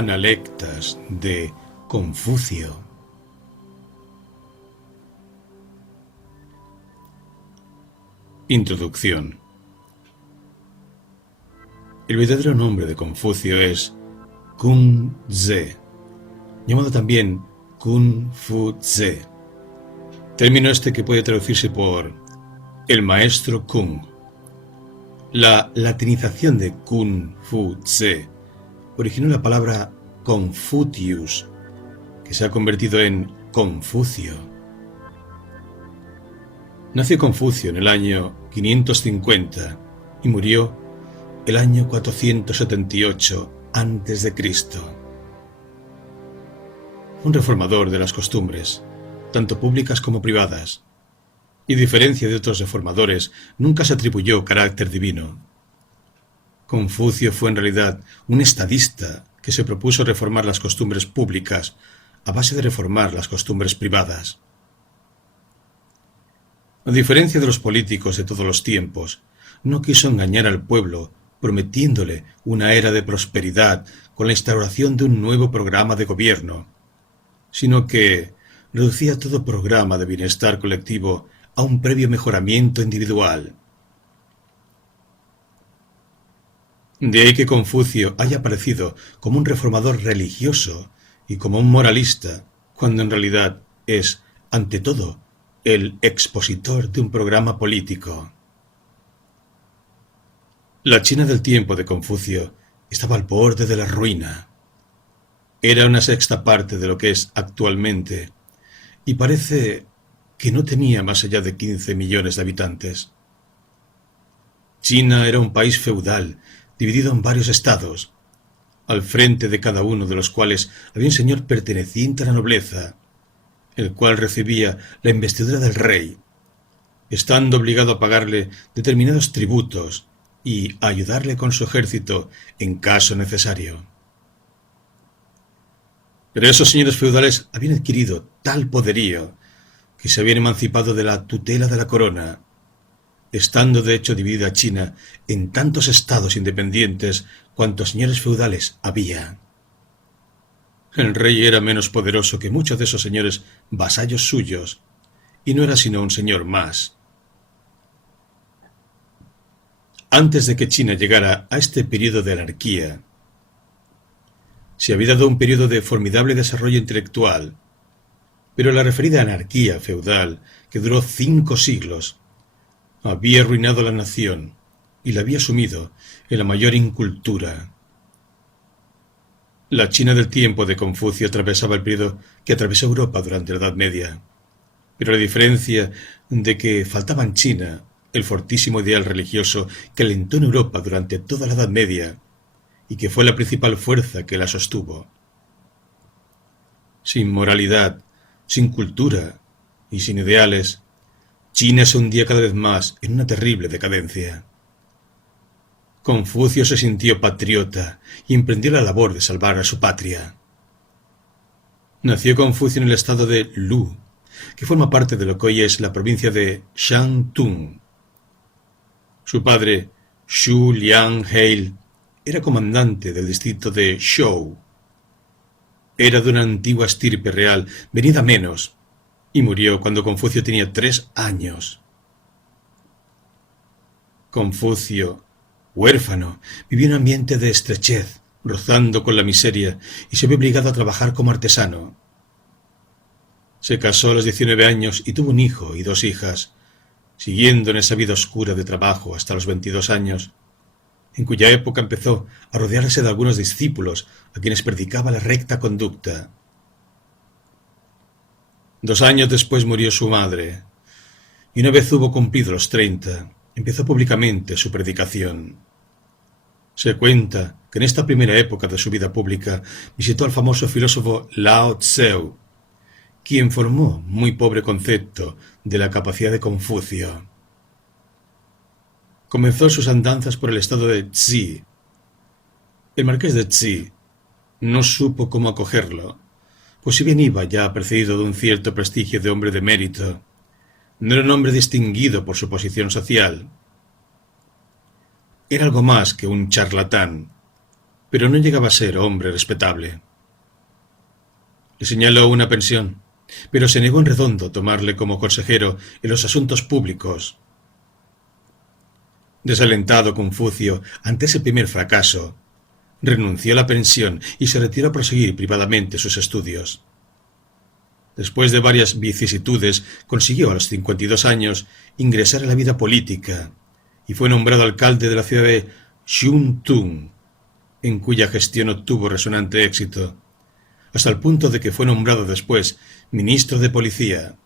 Analectas de Confucio. Introducción. El verdadero nombre de Confucio es Kun Tze, llamado también Kun Fu Tze, término este que puede traducirse por el maestro Kung. La latinización de Kun Fu Tze originó la palabra Confucius, que se ha convertido en Confucio. Nació Confucio en el año 550 y murió el año 478 a.C. Un reformador de las costumbres, tanto públicas como privadas, y a diferencia de otros reformadores, nunca se atribuyó carácter divino. Confucio fue en realidad un estadista que se propuso reformar las costumbres públicas a base de reformar las costumbres privadas. A diferencia de los políticos de todos los tiempos, no quiso engañar al pueblo prometiéndole una era de prosperidad con la instauración de un nuevo programa de gobierno, sino que reducía todo programa de bienestar colectivo a un previo mejoramiento individual. De ahí que Confucio haya aparecido como un reformador religioso y como un moralista, cuando en realidad es, ante todo, el expositor de un programa político. La China del tiempo de Confucio estaba al borde de la ruina. Era una sexta parte de lo que es actualmente, y parece que no tenía más allá de 15 millones de habitantes. China era un país feudal, dividido en varios estados, al frente de cada uno de los cuales había un señor perteneciente a la nobleza, el cual recibía la investidura del rey, estando obligado a pagarle determinados tributos y a ayudarle con su ejército en caso necesario. Pero esos señores feudales habían adquirido tal poderío que se habían emancipado de la tutela de la corona, estando de hecho dividida China en tantos estados independientes cuantos señores feudales había. El rey era menos poderoso que muchos de esos señores vasallos suyos, y no era sino un señor más. Antes de que China llegara a este periodo de anarquía, se había dado un periodo de formidable desarrollo intelectual, pero la referida anarquía feudal, que duró 5 siglos, había arruinado a la nación y la había sumido en la mayor incultura. La China del tiempo de Confucio atravesaba el periodo que atravesó Europa durante la Edad Media, pero la diferencia de que faltaba en China el fortísimo ideal religioso que alentó en Europa durante toda la Edad Media y que fue la principal fuerza que la sostuvo. Sin moralidad, sin cultura y sin ideales, China se hundía cada vez más en una terrible decadencia. Confucio se sintió patriota y emprendió la labor de salvar a su patria. Nació Confucio en el estado de Lu, que forma parte de lo que hoy es la provincia de Shantung. Su padre, Xu Liangheil, era comandante del distrito de Shou. Era de una antigua estirpe real, venida menos, y murió cuando Confucio tenía 3 años. Confucio, huérfano, vivió en un ambiente de estrechez, rozando con la miseria, y se vio obligado a trabajar como artesano. Se casó a los 19 años y tuvo un hijo y 2 hijas, siguiendo en esa vida oscura de trabajo hasta los 22 años, en cuya época empezó a rodearse de algunos discípulos a quienes predicaba la recta conducta. 2 años después murió su madre, y una vez hubo cumplido los 30, empezó públicamente su predicación. Se cuenta que en esta primera época de su vida pública visitó al famoso filósofo Lao Tse, quien formó muy pobre concepto de la capacidad de Confucio. Comenzó sus andanzas por el estado de Tzi. El marqués de Tzi no supo cómo acogerlo, pues si bien iba ya precedido de un cierto prestigio de hombre de mérito, no era un hombre distinguido por su posición social. Era algo más que un charlatán, pero no llegaba a ser hombre respetable. Le señaló una pensión, pero se negó en redondo tomarle como consejero en los asuntos públicos. Desalentado Confucio ante ese primer fracaso, renunció a la pensión y se retiró a proseguir privadamente sus estudios. Después de varias vicisitudes, consiguió a los 52 años ingresar a la vida política y fue nombrado alcalde de la ciudad de Chungtung, en cuya gestión obtuvo resonante éxito, hasta el punto de que fue nombrado después ministro de policía.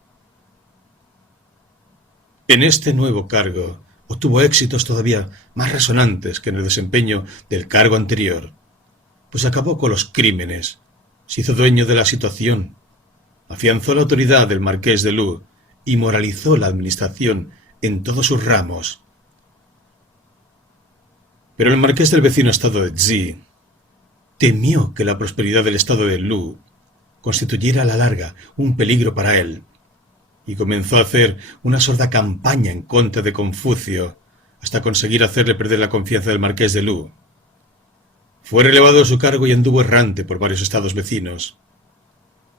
En este nuevo cargo obtuvo éxitos todavía más resonantes que en el desempeño del cargo anterior, pues acabó con los crímenes, se hizo dueño de la situación, afianzó la autoridad del marqués de Lu y moralizó la administración en todos sus ramos. Pero el marqués del vecino estado de Zhi temió que la prosperidad del estado de Lu constituyera a la larga un peligro para él, y comenzó a hacer una sorda campaña en contra de Confucio hasta conseguir hacerle perder la confianza del marqués de Lu. Fue relevado de su cargo y anduvo errante por varios estados vecinos.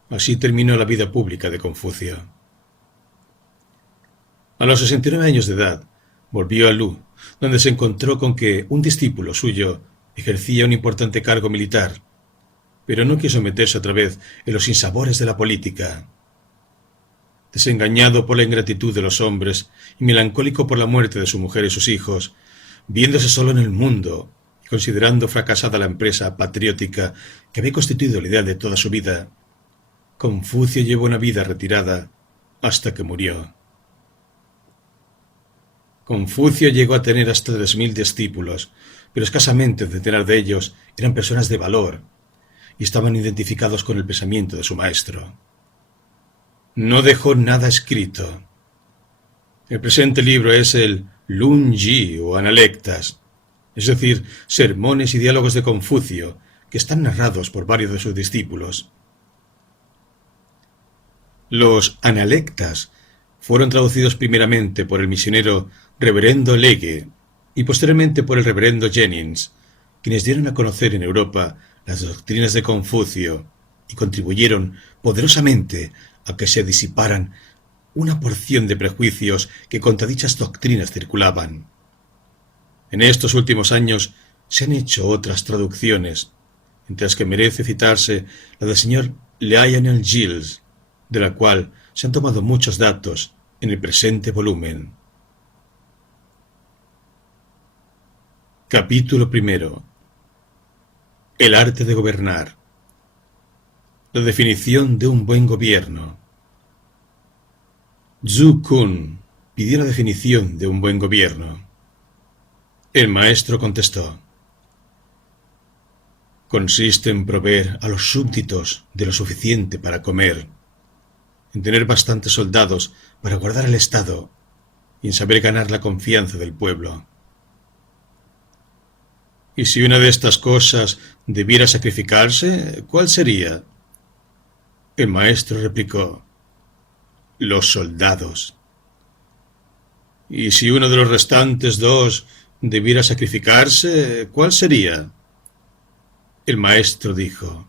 Así terminó la vida pública de Confucio. A los 69 años de edad, volvió a Lu, donde se encontró con que un discípulo suyo ejercía un importante cargo militar, pero no quiso meterse otra vez en los sinsabores de la política. Desengañado por la ingratitud de los hombres y melancólico por la muerte de su mujer y sus hijos, viéndose solo en el mundo y considerando fracasada la empresa patriótica que había constituido la idea de toda su vida, Confucio llevó una vida retirada hasta que murió. Confucio llegó a tener hasta 3.000 discípulos, pero escasamente un centenar de ellos eran personas de valor y estaban identificados con el pensamiento de su maestro. No dejó nada escrito. El presente libro es el Lun-Yi o Analectas, es decir, sermones y diálogos de Confucio, que están narrados por varios de sus discípulos. Los Analectas fueron traducidos primeramente por el misionero Reverendo Legge y posteriormente por el Reverendo Jennings, quienes dieron a conocer en Europa las doctrinas de Confucio y contribuyeron poderosamente a que se disiparan una porción de prejuicios que contra dichas doctrinas circulaban. En estos últimos años se han hecho otras traducciones, entre las que merece citarse la del señor Lionel Giles, de la cual se han tomado muchos datos en el presente volumen. Capítulo primero. El arte de gobernar. La definición de un buen gobierno. Zhu Kun pidió la definición de un buen gobierno. El maestro contestó: consiste en proveer a los súbditos de lo suficiente para comer, en tener bastantes soldados para guardar el Estado y en saber ganar la confianza del pueblo. ¿Y si una de estas cosas debiera sacrificarse, cuál sería? El maestro replicó: los soldados. ¿Y si uno de los restantes dos debiera sacrificarse, cuál sería? El maestro dijo: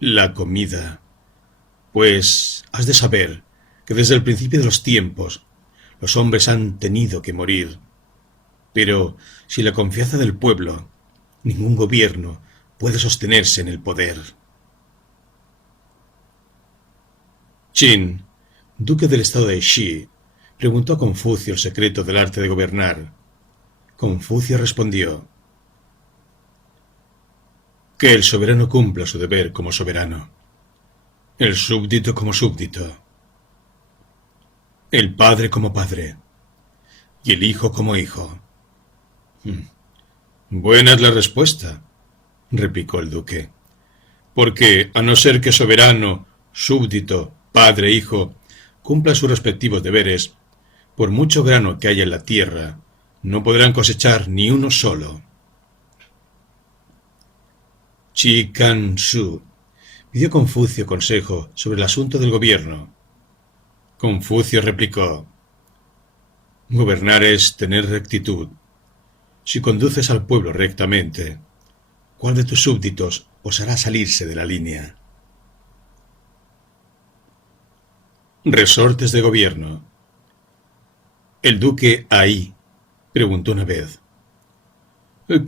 la comida. Pues has de saber que desde el principio de los tiempos los hombres han tenido que morir. Pero sin la confianza del pueblo, ningún gobierno puede sostenerse en el poder. Qin, duque del estado de Xi, preguntó a Confucio el secreto del arte de gobernar. Confucio respondió: que el soberano cumpla su deber como soberano, el súbdito como súbdito, el padre como padre y el hijo como hijo. Buena es la respuesta, replicó el duque, porque a no ser que soberano, súbdito, padre e hijo cumplan sus respectivos deberes, por mucho grano que haya en la tierra, no podrán cosechar ni uno solo. Chi Kan-su pidió a Confucio consejo sobre el asunto del gobierno. Confucio replicó: gobernar es tener rectitud. Si conduces al pueblo rectamente, ¿cuál de tus súbditos osará salirse de la línea? Resortes de gobierno. El duque Ahí preguntó una vez: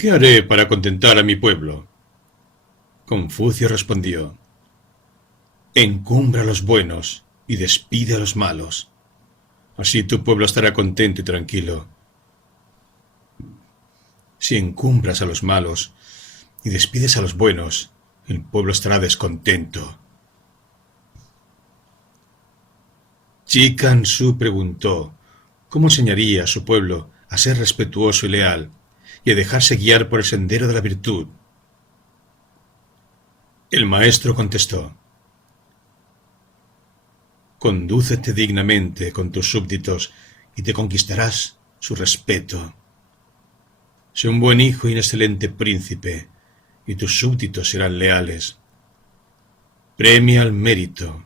¿qué haré para contentar a mi pueblo? Confucio respondió: encumbra a los buenos y despide a los malos. Así tu pueblo estará contento y tranquilo. Si encumbras a los malos y despides a los buenos, el pueblo estará descontento. Chi Kan-su preguntó cómo enseñaría a su pueblo a ser respetuoso y leal y a dejarse guiar por el sendero de la virtud. El maestro contestó: condúcete dignamente con tus súbditos y te conquistarás su respeto. Sé un buen hijo y un excelente príncipe, y tus súbditos serán leales. Premia al mérito,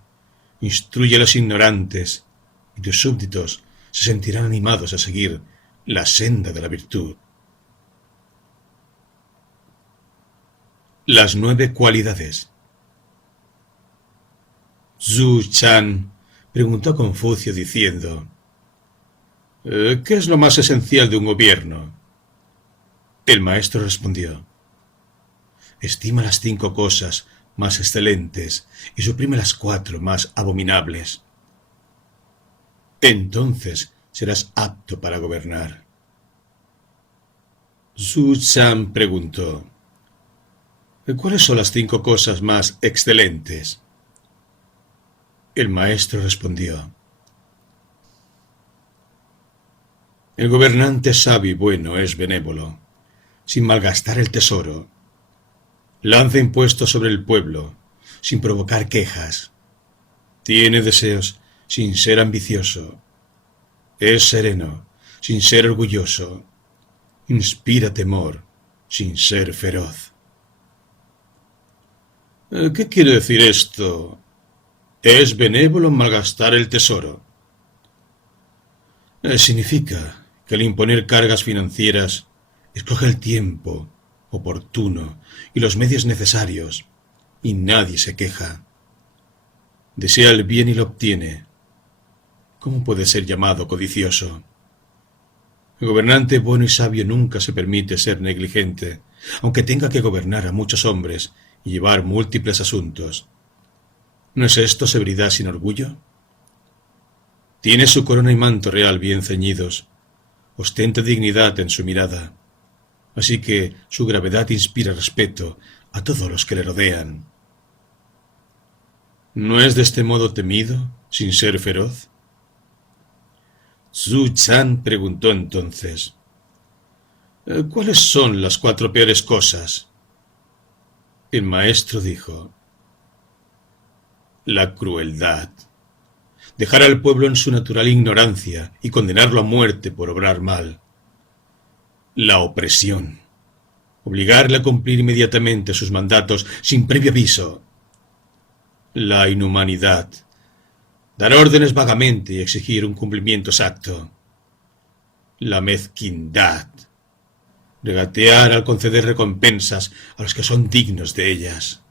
instruye a los ignorantes, y tus súbditos se sentirán animados a seguir la senda de la virtud. Las 9 cualidades. Zhu Chan preguntó a Confucio diciendo: ¿qué es lo más esencial de un gobierno? El maestro respondió: estima las 5 cosas más excelentes y suprime las 4 más abominables. Entonces serás apto para gobernar. Zhu Chan preguntó: ¿cuáles son las 5 cosas más excelentes? El maestro respondió: el gobernante sabio y bueno es benévolo, sin malgastar el tesoro. Lanza impuestos sobre el pueblo, sin provocar quejas. Tiene deseos, sin ser ambicioso. Es sereno, sin ser orgulloso. Inspira temor, sin ser feroz. ¿Qué quiere decir esto? ¿Es benévolo malgastar el tesoro? Significa que al imponer cargas financieras, escoge el tiempo oportuno y los medios necesarios, y nadie se queja. Desea el bien y lo obtiene. ¿Cómo puede ser llamado codicioso? El gobernante bueno y sabio nunca se permite ser negligente, aunque tenga que gobernar a muchos hombres y llevar múltiples asuntos. ¿No es esto severidad sin orgullo? Tiene su corona y manto real bien ceñidos, ostenta dignidad en su mirada, así que su gravedad inspira respeto a todos los que le rodean. ¿No es de este modo temido, sin ser feroz? Zhu Chan preguntó entonces: ¿cuáles son las 4 peores cosas? El maestro dijo: la crueldad, dejar al pueblo en su natural ignorancia y condenarlo a muerte por obrar mal. La opresión, obligarle a cumplir inmediatamente sus mandatos sin previo aviso. La inhumanidad, dar órdenes vagamente y exigir un cumplimiento exacto. La mezquindad, regatear al conceder recompensas a los que son dignos de ellas.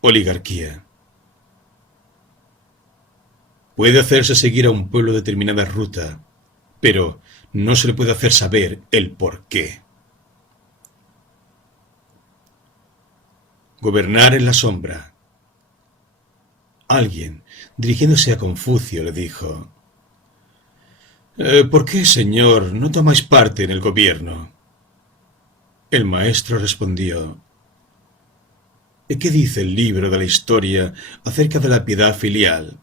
Oligarquía. Puede hacerse seguir a un pueblo determinada ruta, pero no se le puede hacer saber el por qué. Gobernar en la sombra. Alguien, dirigiéndose a Confucio, le dijo: ¿por qué, señor, no tomáis parte en el gobierno? El maestro respondió: ¿qué dice el libro de la historia acerca de la piedad filial?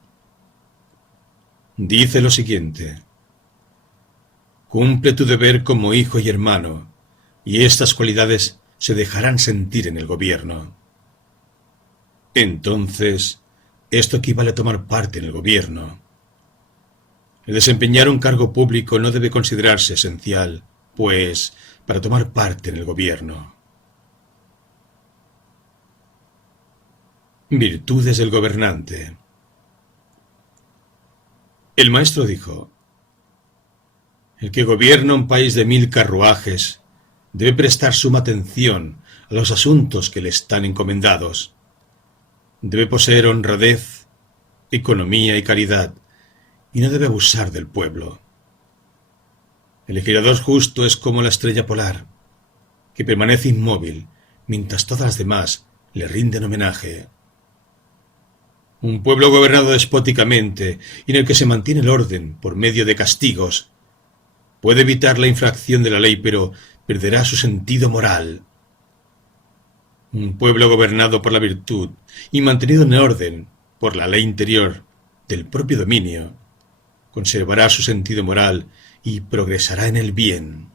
Dice lo siguiente: cumple tu deber como hijo y hermano, y estas cualidades se dejarán sentir en el gobierno. Entonces, esto equivale a tomar parte en el gobierno. El desempeñar un cargo público no debe considerarse esencial, pues, para tomar parte en el gobierno. Virtudes del gobernante. El maestro dijo: el que gobierna un país de 1000 carruajes Debe prestar suma atención a los asuntos que le están encomendados. Debe poseer honradez, economía y caridad, y no debe abusar del pueblo. El legislador justo es como la estrella polar, que permanece inmóvil mientras todas las demás le rinden homenaje. Un pueblo gobernado despóticamente y en el que se mantiene el orden por medio de castigos puede evitar la infracción de la ley, pero perderá su sentido moral. Un pueblo gobernado por la virtud y mantenido en orden por la ley interior del propio dominio conservará su sentido moral y progresará en el bien.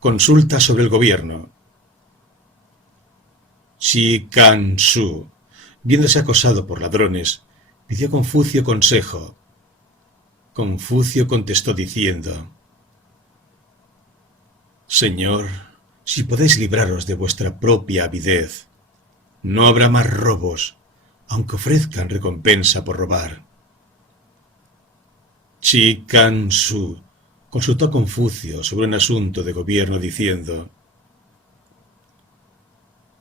Consulta sobre el gobierno. Shi Kan-su, viéndose acosado por ladrones, pidió a Confucio consejo. Confucio contestó diciendo: Señor, si podéis libraros de vuestra propia avidez, no habrá más robos, aunque ofrezcan recompensa por robar. Shi Kan-su consultó a Confucio sobre un asunto de gobierno diciendo: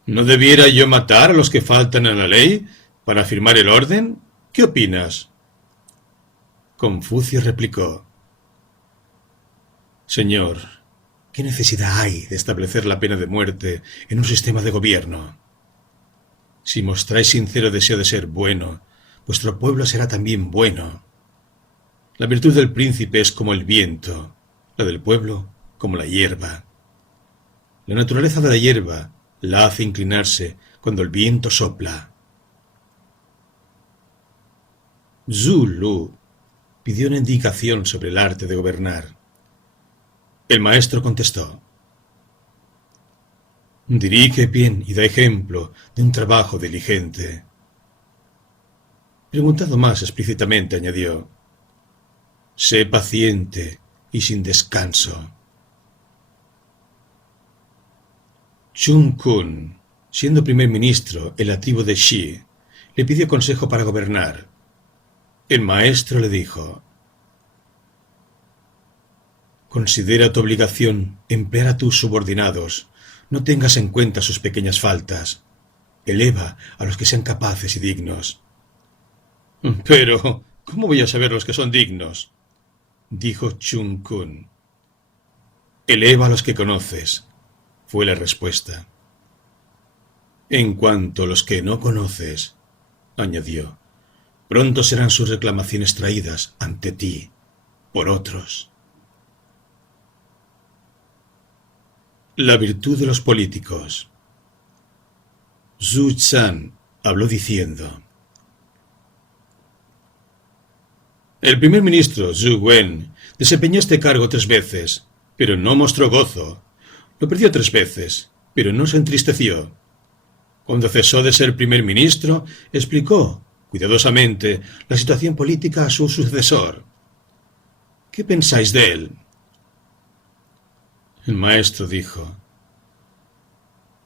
¿No debiera yo matar a los que faltan a la ley para afirmar el orden? ¿Qué opinas? Confucio replicó: Señor, ¿qué necesidad hay de establecer la pena de muerte en un sistema de gobierno? Si mostráis sincero deseo de ser bueno, vuestro pueblo será también bueno. La virtud del príncipe es como el viento, la del pueblo como la hierba. La naturaleza de la hierba la hace inclinarse cuando el viento sopla. Zhu Lu pidió una indicación sobre el arte de gobernar. El maestro contestó: Dirige bien y da ejemplo de un trabajo diligente. Preguntado más explícitamente, añadió: Sé paciente y sin descanso. Chun Kun, siendo primer ministro en la tribu de Shi, le pidió consejo para gobernar. El maestro le dijo: Considera tu obligación emplear a tus subordinados, no tengas en cuenta sus pequeñas faltas, eleva a los que sean capaces y dignos. Pero, ¿cómo voy a saber los que son dignos? Dijo Chun Kun. Eleva a los que conoces, fue la respuesta. En cuanto a los que no conoces, añadió, pronto serán sus reclamaciones traídas ante ti por otros. La virtud de los políticos. Zhu Zhan habló diciendo: El primer ministro Zhu Wen desempeñó este cargo 3 veces, pero no mostró gozo. Lo perdió 3 veces, pero no se entristeció. Cuando cesó de ser primer ministro, explicó cuidadosamente la situación política a su sucesor. ¿Qué pensáis de él? El maestro dijo: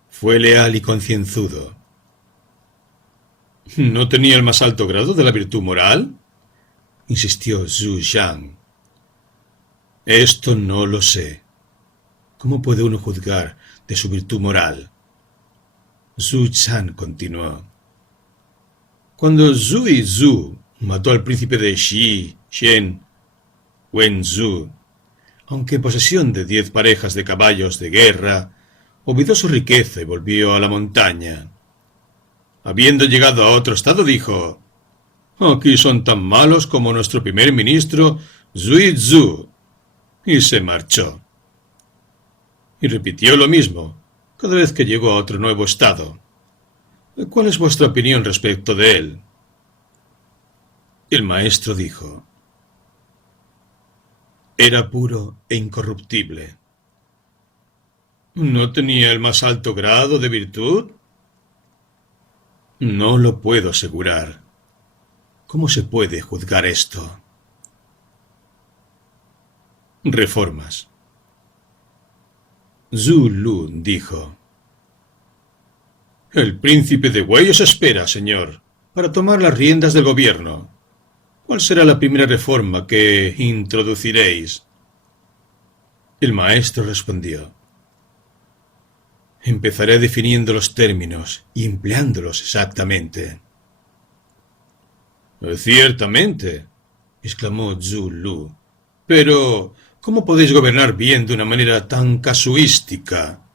fue leal y concienzudo. ¿No tenía el más alto grado de la virtud moral? Insistió Zhu Zhan. Esto no lo sé. ¿Cómo puede uno juzgar de su virtud moral? Zhu Zhan continuó. Cuando Zui Zhu mató al príncipe de Shi, Shen, Wenzhou, aunque en posesión de 10 parejas de caballos de guerra, olvidó su riqueza y volvió a la montaña. Habiendo llegado a otro estado, dijo: aquí son tan malos como nuestro primer ministro Zui Zhu, y se marchó. Y repitió lo mismo cada vez que llegó a otro nuevo estado. ¿Cuál es vuestra opinión respecto de él? El maestro dijo: era puro e incorruptible. ¿No tenía el más alto grado de virtud? No lo puedo asegurar. ¿Cómo se puede juzgar esto? Reformas. Zhu Lu dijo: el príncipe de Wei os espera, señor, para tomar las riendas del gobierno. ¿Cuál será la primera reforma que introduciréis? El maestro respondió: empezaré definiendo los términos y empleándolos exactamente. Ciertamente, exclamó Zhu Lu, pero ¿cómo podéis gobernar bien de una manera tan casuística?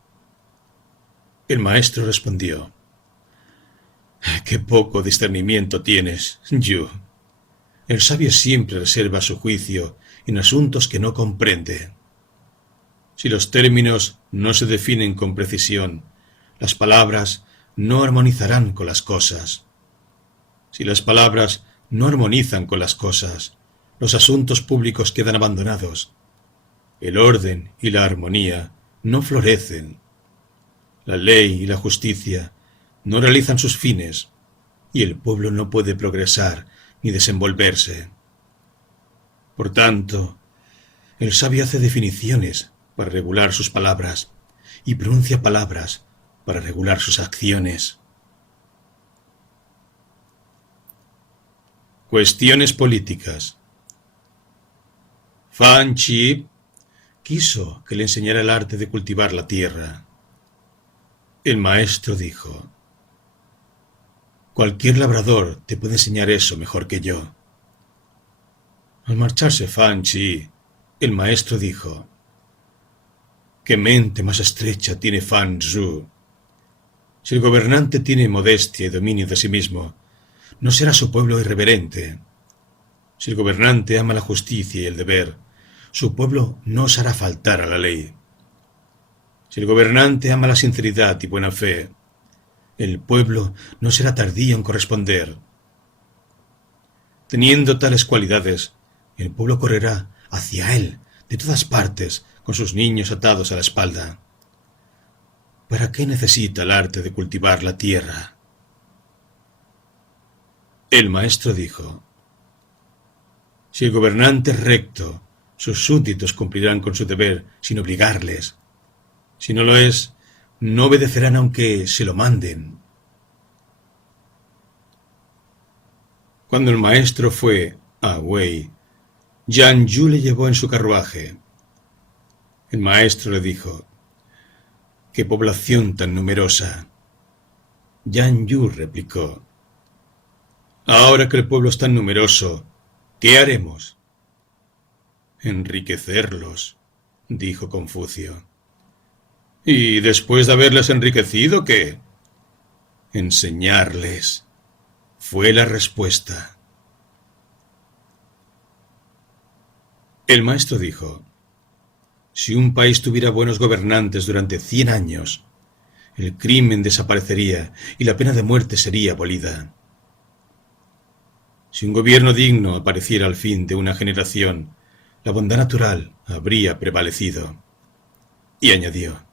El maestro respondió: qué poco discernimiento tienes, Yu. El sabio siempre reserva su juicio en asuntos que no comprende. Si los términos no se definen con precisión, las palabras no armonizarán con las cosas. Si las palabras no armonizan con las cosas, los asuntos públicos quedan abandonados. El orden y la armonía no florecen. La ley y la justicia no realizan sus fines, y el pueblo no puede progresar ni desenvolverse. Por tanto, el sabio hace definiciones para regular sus palabras y pronuncia palabras para regular sus acciones. Cuestiones políticas. Fan Chi quiso que le enseñara el arte de cultivar la tierra. El maestro dijo: cualquier labrador te puede enseñar eso mejor que yo. Al marcharse Fan Chi, el maestro dijo: ¿qué mente más estrecha tiene Fan Zhu? Si el gobernante tiene modestia y dominio de sí mismo, no será su pueblo irreverente. Si el gobernante ama la justicia y el deber, su pueblo no os hará faltar a la ley. Si el gobernante ama la sinceridad y buena fe, el pueblo no será tardío en corresponder. Teniendo tales cualidades, el pueblo correrá hacia él de todas partes con sus niños atados a la espalda. ¿Para qué necesita el arte de cultivar la tierra? El maestro dijo: si el gobernante es recto, sus súbditos cumplirán con su deber sin obligarles. Si no lo es, no obedecerán aunque se lo manden. Cuando el maestro fue a Wei, Yan Yu le llevó en su carruaje. El maestro le dijo: ¡qué población tan numerosa! Yan Yu replicó: ahora que el pueblo es tan numeroso, ¿qué haremos? Enriquecerlos, dijo Confucio. ¿Y después de haberles enriquecido, qué? Enseñarles, fue la respuesta. El maestro dijo: si un país tuviera buenos gobernantes durante 100 años, el crimen desaparecería y la pena de muerte sería abolida. Si un gobierno digno apareciera al fin de una generación, la bondad natural habría prevalecido. Y añadió: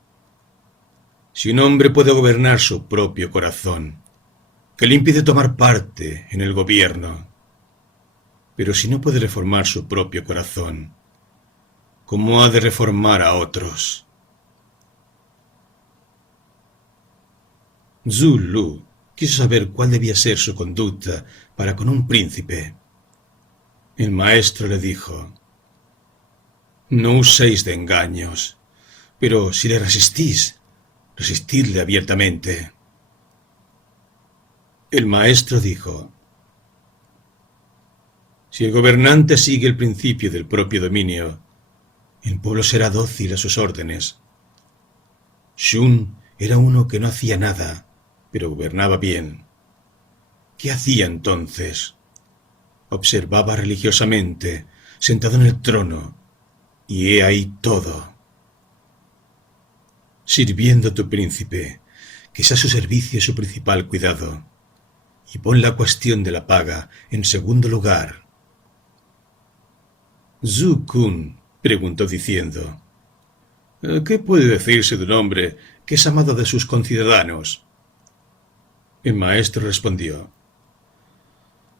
si un hombre puede gobernar su propio corazón, ¿qué le impide tomar parte en el gobierno? Pero si no puede reformar su propio corazón, ¿cómo ha de reformar a otros? Zhu Lu quiso saber cuál debía ser su conducta para con un príncipe. El maestro le dijo: no uséis de engaños, pero si le resistís, resistidle abiertamente. El maestro dijo: si el gobernante sigue el principio del propio dominio, el pueblo será dócil a sus órdenes. Shun era uno que no hacía nada, pero gobernaba bien. ¿Qué hacía entonces? Observaba religiosamente, sentado en el trono, y he ahí todo. Sirviendo a tu príncipe, que sea su servicio su principal cuidado, y pon la cuestión de la paga en segundo lugar. Zhu Kun preguntó diciendo: ¿qué puede decirse de un hombre que es amado de sus conciudadanos? El maestro respondió: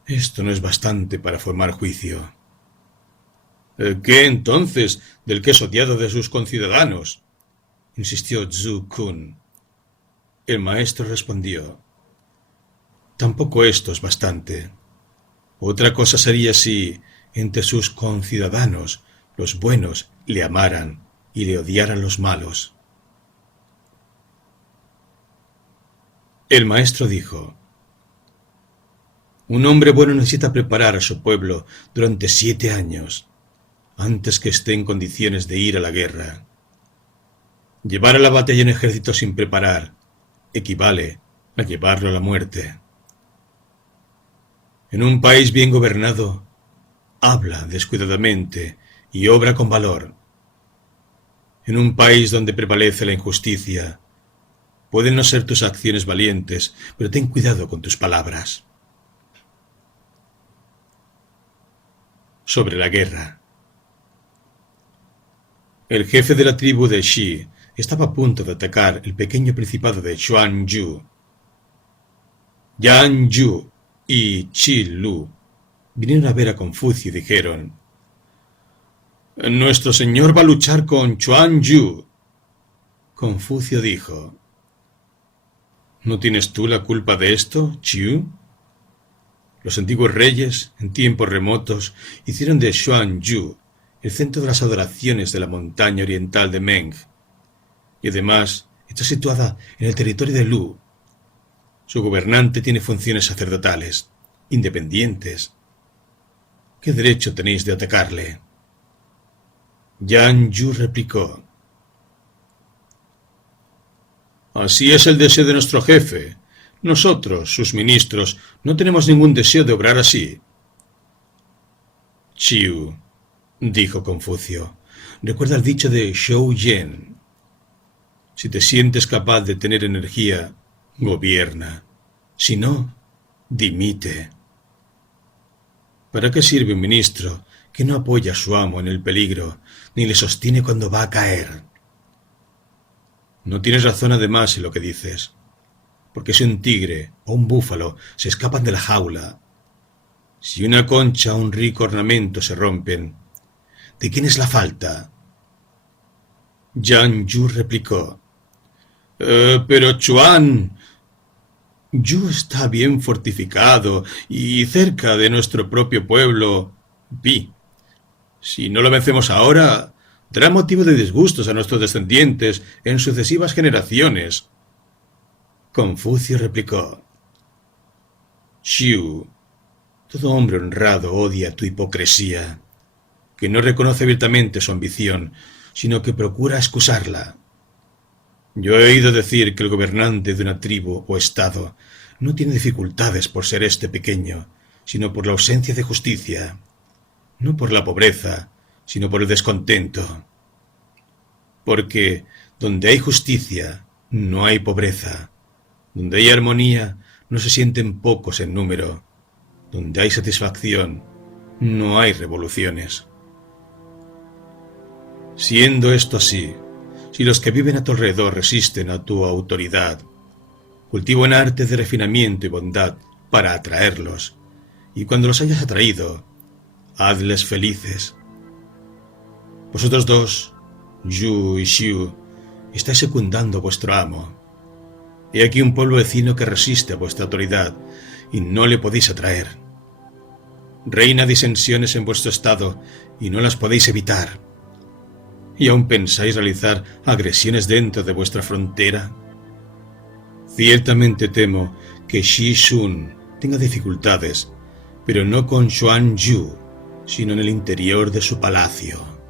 esto no es bastante para formar juicio. ¿Qué entonces del que es odiado de sus conciudadanos? Insistió Zhu Kun. El maestro respondió: tampoco esto es bastante. Otra cosa sería si, entre sus conciudadanos, los buenos le amaran y le odiaran los malos. El maestro dijo: un hombre bueno necesita preparar a su pueblo durante 7 años, antes que esté en condiciones de ir a la guerra. Llevar a la batalla un ejército sin preparar equivale a llevarlo a la muerte. En un país bien gobernado, habla descuidadamente y obra con valor. En un país donde prevalece la injusticia, pueden no ser tus acciones valientes, pero ten cuidado con tus palabras. Sobre la guerra. El jefe de la tribu de Shi estaba a punto de atacar el pequeño principado de Xuanyu. Yan Yu y Qi Lu vinieron a ver a Confucio y dijeron: «Nuestro señor va a luchar con Xuanyu». Confucio dijo: «¿No tienes tú la culpa de esto, Qiu? Los antiguos reyes, en tiempos remotos, hicieron de Xuanyu el centro de las adoraciones de la montaña oriental de Meng, y además está situada en el territorio de Lu. Su gobernante tiene funciones sacerdotales, independientes. ¿Qué derecho tenéis de atacarle?». Yan Yu replicó: «Así es el deseo de nuestro jefe. Nosotros, sus ministros, no tenemos ningún deseo de obrar así». «Qiu», dijo Confucio, «recuerda el dicho de Shou Yen: si te sientes capaz de tener energía, gobierna. Si no, dimite». ¿Para qué sirve un ministro que no apoya a su amo en el peligro, ni le sostiene cuando va a caer? No tienes razón además en lo que dices, porque si un tigre o un búfalo se escapan de la jaula, si una concha o un rico ornamento se rompen, ¿de quién es la falta? Yan Yu replicó: «Pero Chuan, Yu está bien fortificado y cerca de nuestro propio pueblo, Pi. Si no lo vencemos ahora, dará motivo de disgustos a nuestros descendientes en sucesivas generaciones». Confucio replicó: «Xiu, todo hombre honrado odia tu hipocresía, que no reconoce abiertamente su ambición, sino que procura excusarla. Yo he oído decir que el gobernante de una tribu o estado no tiene dificultades por ser éste pequeño, sino por la ausencia de justicia, no por la pobreza, sino por el descontento. Porque donde hay justicia, no hay pobreza. Donde hay armonía, no se sienten pocos en número. Donde hay satisfacción, no hay revoluciones». Siendo esto así, si los que viven a tu alrededor resisten a tu autoridad, cultiva un arte de refinamiento y bondad para atraerlos, y cuando los hayas atraído, hazles felices. Vosotros dos, Yu y Xiu, estáis secundando a vuestro amo. He aquí un pueblo vecino que resiste a vuestra autoridad, y no le podéis atraer. Reina disensiones en vuestro estado, y no las podéis evitar. ¿Y aún pensáis realizar agresiones dentro de vuestra frontera? Ciertamente temo que Shi Shun tenga dificultades, pero no con Xuan Yu, sino en el interior de su palacio».